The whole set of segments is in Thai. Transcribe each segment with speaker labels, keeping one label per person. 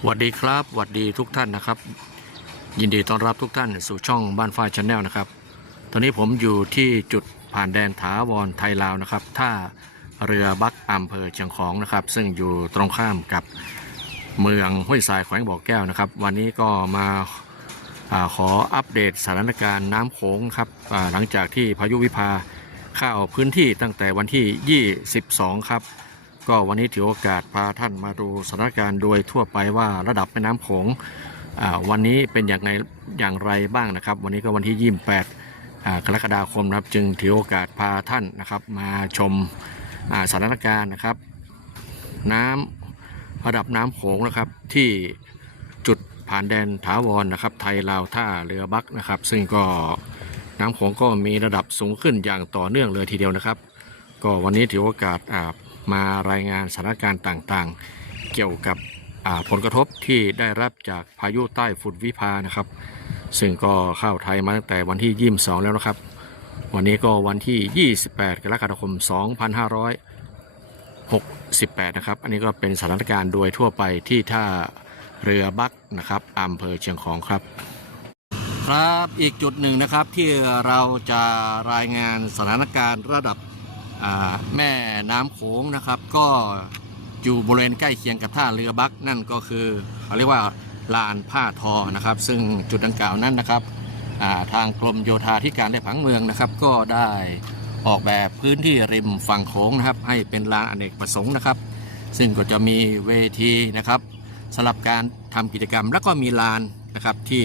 Speaker 1: สวัสดีครับสวัสดีทุกท่านนะครับ ยินดีต้อนรับทุกท่านสู่ช่องบ้านฟ้าชาแนลนะครับ ตอนนี้ผมอยู่ที่จุดผ่านแดนถาวรไทยลาวนะครับท่าเรือบักอำเภอเชียงของนะครับ ซึ่งอยู่ตรงข้ามกับเมืองห้วยทรายแขวงบ่อแก้วนะครับ วันนี้ก็มาอาขออัปเดตสถานการณ์น้ำโขงครับหลังจากที่พายุวิภา ข้าวพื้นที่ตั้งแต่วันที่ 22 ครับ ก็วันนี้ถือโอกาสพาท่านมาดูสถานการณ์โดยทั่วไปว่าระดับแม่น้ำโขงวันนี้เป็นอย่างไรอย่างไรบ้างนะครับ วันนี้ก็วันที่ 28 กรกฎาคมนะครับ จึงถือโอกาสพาท่านนะครับ มาชมสถานการณ์นะครับ น้ำระดับน้ำโขงนะครับที่จุดผ่านแดนถาวรนะครับ ไทยลาวท่าเรือบักนะครับ ซึ่งก็ น้ำโขงก็มีระดับสูงขึ้นอย่างต่อเนื่องเลยทีเดียวนะครับ ก็วันนี้ถือโอกาสมารายงานสถานการณ์ต่างๆ เกี่ยวกับผลกระทบที่ได้รับจากพายุใต้ฝุ่นวิภานะครับ ซึ่งก็เข้าไทยมาตั้งแต่วันที่ 22 แล้วนะครับ วันนี้ก็วันที่ 28 กรกฎาคม 2568 นะครับ อันนี้ก็เป็นสถานการณ์โดยทั่วไปที่ท่าเรือบักนะครับอำเภอเชียงของครับ ครับอีกจุดหนึ่งนะครับที่เราจะรายงานสถานการณ์ระดับแม่น้ำโขงนะครับ ก็อยู่บริเวณใกล้เคียงกับท่าเรือบักนั่นก็คือเขาเรียกว่าลานผ้าทอนะครับ ซึ่งจุดดังกล่าวนั้นนะครับทางกรมโยธาธิการและผังเมืองนะครับ ก็ได้ออกแบบพื้นที่ริมฝั่งโขงนะครับ ให้เป็นลานอเนกประสงค์นะครับ ซึ่งก็จะมีเวทีนะครับสำหรับการทำกิจกรรม แล้วก็มีลานนะครับที่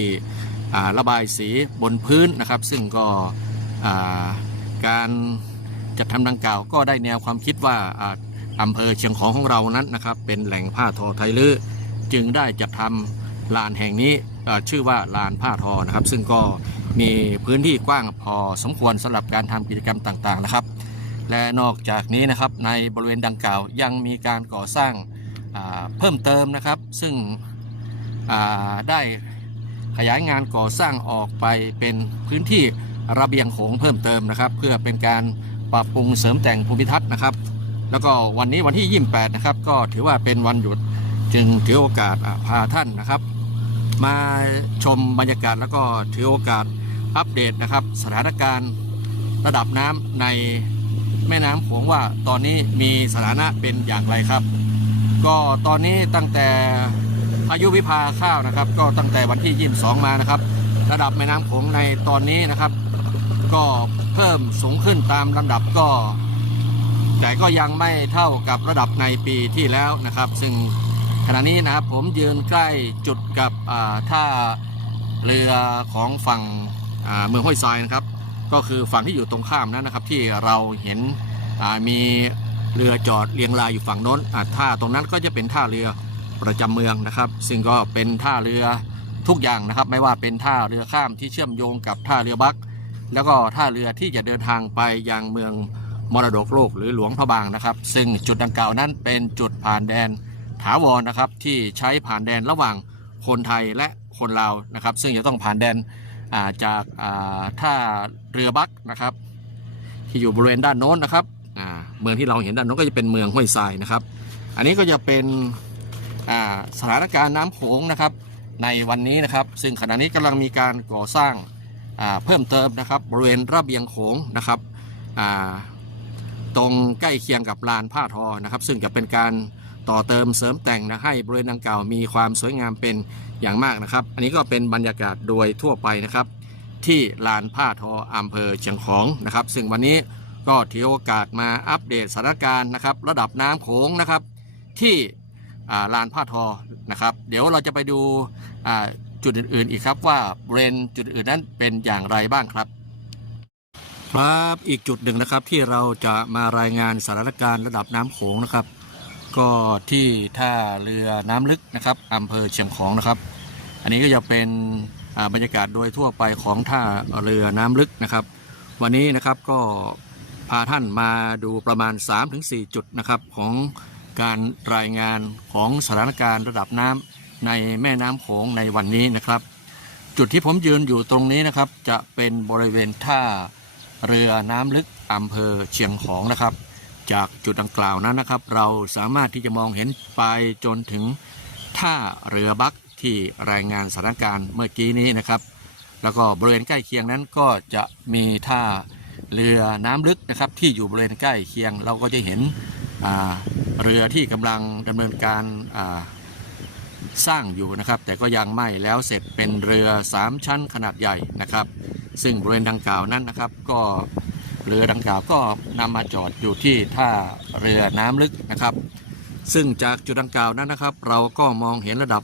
Speaker 1: ระบายสีบนพื้นนะครับ ซึ่งก็อ่าการจัดทำดังกล่าวก็ได้แนวความคิดว่าอำเภอเชียงของของเรานั้นนะครับ เป็นแหล่งผ้าทอไทยลื้อจึงได้จัดทำลานแห่งนี้ชื่อว่าลานผ้าทอนะครับ ซึ่งก็มีพื้นที่กว้างพอสมควรสำหรับการทำกิจกรรมต่างๆนะครับ และนอกจากนี้นะครับในบริเวณดังกล่าวยังมีการก่อสร้างเพิ่มเติมนะครับ ซึ่งได้ ขยายงานก่อสร้างออกไปเป็นพื้นที่ระเบียงโขงเพิ่มเติมนะครับ เพื่อเป็นการปรับปรุงเสริมแต่งภูมิทัศน์นะครับ แล้วก็วันนี้วันที่ 28 นะครับ ก็ถือว่าเป็นวันหยุดจึงถือโอกาสพาท่านนะครับ มาชมบรรยากาศแล้วก็ถือโอกาสอัปเดตนะครับ สถานการณ์ระดับน้ำในแม่น้ำโขงว่าตอนนี้มีสถานะเป็นอย่างไรครับ ก็ตอนนี้ตั้งแต่ พายุวิภาข้าวนะครับ ก็ตั้งแต่วันที่ 22 มานะครับ ระดับแม่น้ำโขงในตอนนี้นะครับ ก็เพิ่มสูงขึ้นตามลำดับก็ แต่ก็ยังไม่เท่ากับระดับในปีที่แล้วนะครับ ซึ่งขณะนี้นะครับผมยืนใกล้จุดกับท่าเรือของฝั่งเมืองห้วยทรายนะครับ ก็คือฝั่งที่อยู่ตรงข้ามนั้นนะครับ ที่เราเห็นมีเรือจอดเรียงรายอยู่ฝั่งโน้นท่าตรงนั้นก็จะเป็นท่าเรือ ประจำเมืองนะครับ ซึ่งก็เป็นท่าเรือทุกอย่างนะครับ ไม่ว่าเป็นท่าเรือข้ามที่เชื่อมโยงกับท่าเรือบัก แล้วก็ท่าเรือที่จะเดินทางไปยังเมืองมรดกโลกหรือหลวงพระบางนะครับ ซึ่งจุดดังกล่าวนั้นเป็นจุดผ่านแดนถาวรนะครับ ที่ใช้ผ่านแดนระหว่างคนไทยและคนลาวนะครับ ซึ่งจะต้องผ่านแดนาจากาท่าเรือบักนะครับ ที่อยู่บริเวณด้านโน้นนะครับเมืองที่เราเห็นด้านโน้นก็จะเป็นเมืองห้วยทรายนะครับ อันนี้ก็จะเป็น สถานการณ์น้ำโขงนะครับในวันนี้นะครับ ซึ่งขณะนี้กำลังมีการก่อสร้างาเพิ่มเติมนะครับ บริเวณระเบียงโขงนะครับตรงใกล้เคียงกับลานผ้าทอนะครับ ซึ่งจะเป็นการต่อเติมเสริมแต่งนะให้บริเวณดังกล่าวมีความสวยงามเป็นอย่างมากนะครับ อันนี้ก็เป็นบรรยากาศโดยทั่วไปนะครับ ที่ลานผ้าทออำเภอเชียงของนะครับ ซึ่งวันนี้ก็ถือโอกาสมาอัปเดตสถานการณ์นะครับ ระดับน้ำโขงนะครับ ที่ ลานผ้าทอนะครับ เดี๋ยวเราจะไปดูจุดอื่นๆอีกครับว่าบริเวณจุดอื่นนั้นเป็นอย่างไรบ้างครับ ครับอีกจุดหนึ่งนะครับที่เราจะมารายงานสถานการณ์ระดับน้ำโขงนะครับ ก็ที่ท่าเรือน้ำลึกนะครับอำเภอเชียงของนะครับ อันนี้ก็จะเป็นบรรยากาศโดยทั่วไปของท่าเรือน้ำลึกนะครับ วันนี้นะครับก็พาท่านมาดูประมาณ 3-4 จุดนะครับของ การรายงานของสถานการณ์ระดับน้ำในแม่น้ำโขงในวันนี้นะครับ จุดที่ผมยืนอยู่ตรงนี้นะครับ จะเป็นบริเวณท่าเรือน้ำลึกอำเภอเชียงของนะครับ จากจุดดังกล่าวนั้นนะครับ เราสามารถที่จะมองเห็นไปจนถึงท่าเรือบักที่รายงานสถานการณ์เมื่อกี้นี้นะครับ แล้วก็บริเวณใกล้เคียงนั้นก็จะมีท่าเรือน้ำลึกนะครับที่อยู่บริเวณใกล้เคียงเราก็จะเห็นอ่า เรือที่กำลังดำเนินการาสร้างอยู่นะครับ แต่ก็ยังไม่แล้วเสร็จเป็นเรือ 3 ชั้นขนาดใหญ่นะครับ ซึ่งบริเวณดังกล่าวนั้นนะครับ ก็เรือดังกล่าวก็นำมาจอดอยู่ที่ท่าเรือน้ำลึกนะครับ ซึ่งจากจุดดังกล่าวนั้นนะครับ เราก็มองเห็นระดับ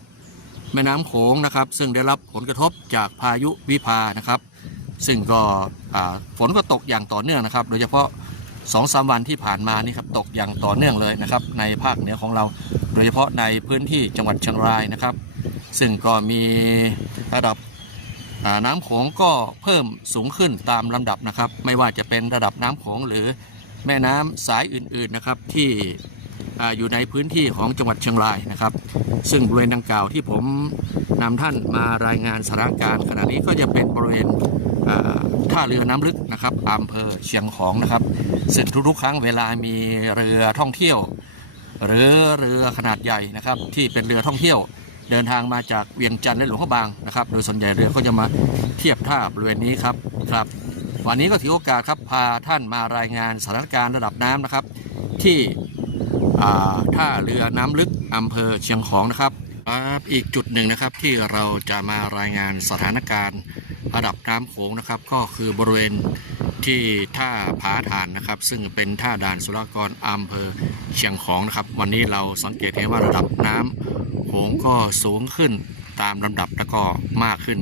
Speaker 1: แม่น้ำโขงนะครับ ซึ่งได้รับผลกระทบจากพายุวิภานะครับ ซึ่งก็ฝนก็ตกอย่างต่อเนื่องนะครับ โดยเฉพาะ สองสามวันที่ผ่านมานี่ครับตกอย่างต่อเนื่องเลยนะครับ ในภาคเหนือของเรา โดยเฉพาะในพื้นที่จังหวัดเชียงรายนะครับ ซึ่งก็มีระดับน้ำโขงก็เพิ่มสูงขึ้นตามลำดับนะครับ ไม่ว่าจะเป็นระดับน้ำโขงหรือแม่น้ำสายอื่นๆนะครับที่อยู่ในพื้นที่ของจังหวัดเชียงรายนะครับ ซึ่งบริเวณดังกล่าวที่ผมนำท่านมารายงานสถานการณ์ขณะนี้ก็จะเป็นบริเวณ ท่าเรือน้ำลึกนะครับอำเภอเชียงของนะครับซึ่งทุกๆครั้งเวลามีเรือท่องเที่ยว หรือเรือขนาดใหญ่นะครับ ที่เป็นเรือท่องเที่ยว เดินทางมาจากเวียงจันทร์และหลวงพระบางนะครับ โดยส่วนใหญ่เรือก็จะมาเทียบท่าบริเวณนี้ครับครับวันนี้ก็ถือโอกาสครับพาท่านมารายงานสถานการณ์ระดับน้ำนะครับ ที่ท่าเรือน้ำลึกอำเภอเชียงของนะครับอีกจุดหนึ่งนะครับที่เราจะมารายงานสถานการณ์ ระดับน้ำโขงนะครับ ก็คือบริเวณที่ท่าผาฐานนะครับ ซึ่งเป็นท่าด่านสุรากรอำเภอเชียงของนะครับ วันนี้เราสังเกตเห็นว่าระดับน้ำโขงก็สูงขึ้นตามลำดับแล้วก็มากขึ้น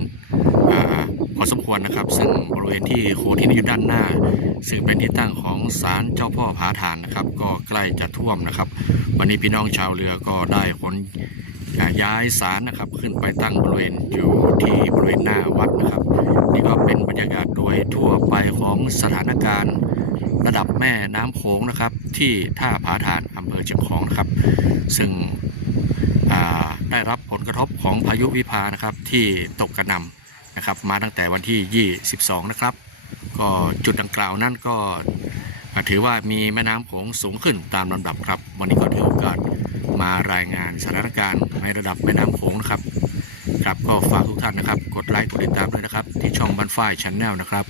Speaker 1: พอสมควรนะครับ ซึ่งบริเวณที่โขที่อยู่ด้านหน้า ซึ่งเป็นที่ตั้งของศาลเจ้าพ่อผาฐานนะครับ ก็ใกล้จะท่วมนะครับ วันนี้พี่น้องชาวเรือก็ได้ขน ย้ายศาลนะครับขึ้นไปตั้งบริเวณอยู่ที่บริเวณหน้าวัดนะครับ นี่ก็เป็นบรรยากาศโดยทั่วไปของสถานการณ์ระดับแม่น้ำโขงนะครับ ที่ท่าผาฐานอำเภอเชียงของนะครับ ซึ่งได้รับผลกระทบของพายุวิภานะครับที่ตกกระนำนะครับ มาตั้งแต่วันที่ 22 นะครับ ก็จุดดังกล่าวนั้นก็ ถือว่ามีแม่น้ำโขงสูงขึ้นตามลำดับครับ วันนี้ก็ถือโอกาสมารายงานสถานการณ์ในระดับแม่น้ำโขงนะครับครับก็ฝากทุกท่านนะครับ กดไลค์กดติดตามด้วยนะครับ ที่ช่องบันฝ้ายช n แนลนะครับ